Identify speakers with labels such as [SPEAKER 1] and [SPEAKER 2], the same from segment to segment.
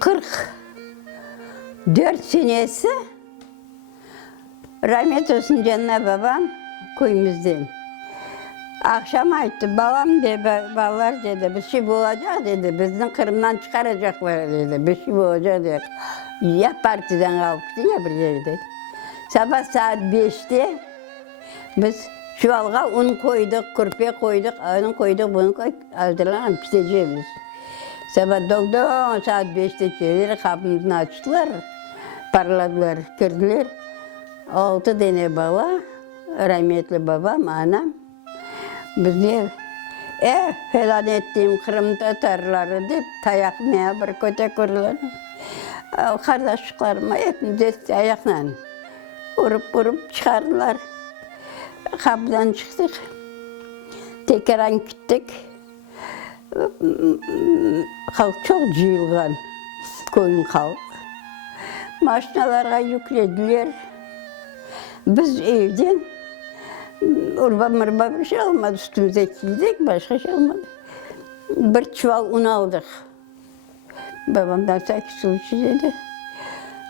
[SPEAKER 1] Kırk dört senesi rahmet olsun canına babam köyümüzden. Akşam ayıttı babam dedi, babalar dedi bir şey bulacak dedi, bizden Kırım'dan çıkaracaklar dedi, bir şey bulacak dedi. Ya partiden kalktı ya bir yerde. Sabah saat beşte biz çuvalga un koyduk, kurpe koyduk, onu koyduk, bunu koyduk, aldılar, pişireceğiz. Sabah doktor saat beşte geldiler, kapımızı açtılar, parladılar, girdiler. алты дене бала рәметлі бабам, анам. Бізде, э, фәлан еттейм қырымды тарлары деп таяқ мә бір көте көрілер ал қардашықларыма етімді аяқнан ұрып ұрып шығардылар. Қабдан шықтық. Текеран күттік халық жоқ жиылған көйін халық. Машиналарға жүкреділер Biz evden urba mırba bir şey olmadı. Üstümüze giydik, başka şey olmadı. Bir çuval un aldık. Babamdan sekiz içi dedi.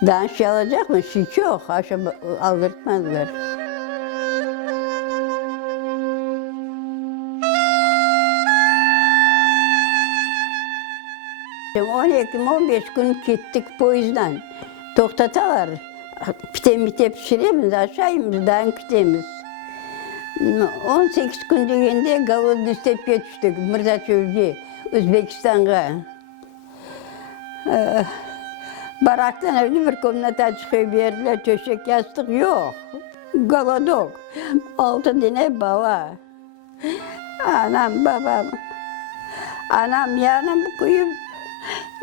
[SPEAKER 1] Daha şey alacak mı? Şey çok. Aşağı aldırtmadılar. On Ekim 15 gün gittik poyuzdan. Toktatalar. Pite mite pişiremiz, aşağıyımız, dağın pitemiz. 18 gün degende Galon Düstepe'ye düştük, Mırza Çölge, Özbekistan'a. Ee, baraktan evli bir komnata çıkıyor verdiler, töşek yastık yok. Galadok, altı tane baba. Anam, babam. Anam yanım koyup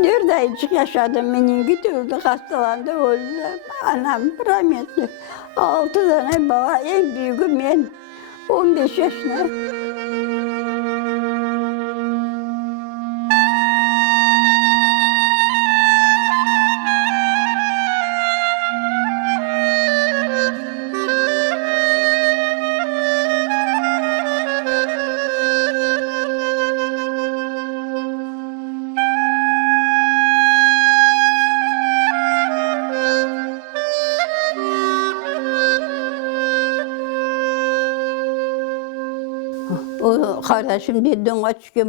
[SPEAKER 1] dört aycık yaşadım, meningit öldü, hastalandı, öldü. Anam rahmetli. Altı tane baba, en büyüğü ben. 15 yaşında.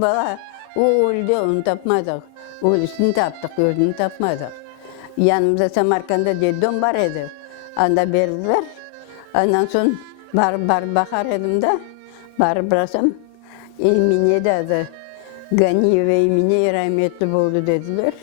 [SPEAKER 1] Bana o öldü onu tapmadık. Ölüsünü taptık, gördüğünü tapmadık. Yanımızda Samarkand'da dedem var idi. Anda verdiler. Ondan sonra bar bar bakar edim de bar bıraksam Emine de adı. Gani ve Emine rahmetli oldu dediler.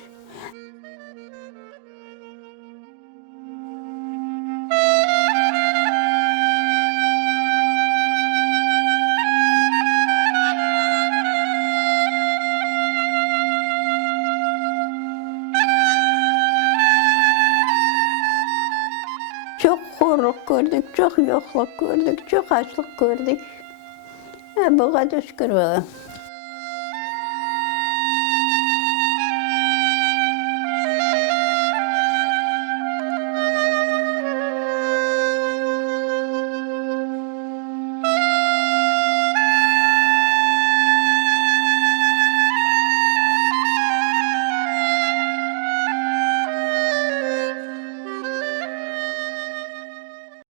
[SPEAKER 1] Horluk gördük, çok yokluk gördük, çok açlık gördük. Ha, bu kadar şükür bana.